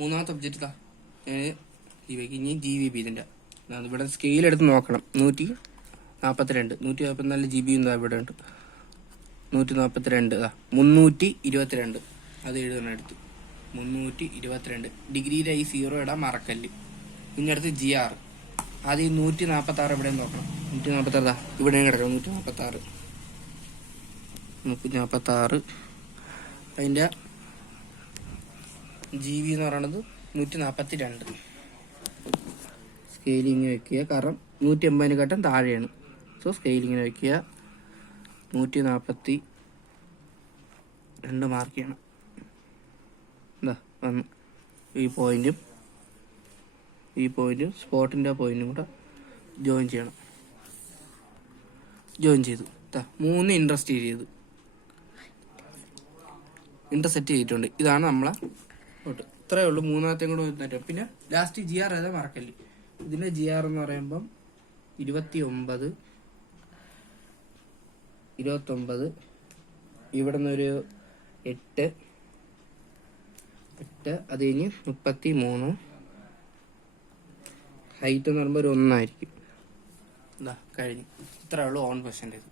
മൂന്നാമത്തെ ഒബ്ജക്റ്റ് ഇതാ ഇനി GBP ഇതിൻ്റെ ഇവിടെ സ്കെയിൽ എടുത്ത് നോക്കണം. 142 144 GB ഇവിടെ ഉണ്ട്. 142 322 അത് എഴുതണം എടുത്ത് 322 ഡിഗ്രിയുടെ ഈ 0 ഇടാൻ മറക്കല്ല്. ഇനി അടുത്ത് GR ആദ്യം 146 ഇവിടെ നോക്കണം. 146 ഇവിടെ കിടക്കണം. 146 അതിൻ്റെ GB എന്ന് പറയുന്നത് 142. സ്കെയിലിങ് വെക്കുക, കാരണം 180-നെക്കാട്ടും താഴെയാണ്. സോ സ്കെയിലിങ്ങിന് വെക്കുക. 142 മാർക്ക് ചെയ്യണം. എന്താ വന്നു ഈ പോയിന്റും സ്പോട്ടിൻ്റെ പോയിന്റും കൂടെ ജോയിൻ ചെയ്യണം. ജോയിൻ ചെയ്തു 3 ഇന്റർസെറ്റ് ചെയ്തിട്ടുണ്ട്. ഇതാണ് നമ്മളെ ഫോട്ടോ. ഇത്രയേ ഉള്ളൂ. മൂന്നാമത്തെയും കൂടെ വന്നിട്ട് പിന്നെ ലാസ്റ്റ് GR ഏതാ മറക്കല്ലേ. ഇതിൻ്റെ GR എന്ന് പറയുമ്പം 29 ഇവിടെ നിന്നൊരു 8 അത് കഴിഞ്ഞ് 33. ഹൈറ്റ് എന്ന് പറയുമ്പോൾ ഒരു 1 ആയിരിക്കും. കഴിഞ്ഞു. ഇത്രയേ ഉള്ളൂ ഓൺ പെർസെൻറ്റേജ്.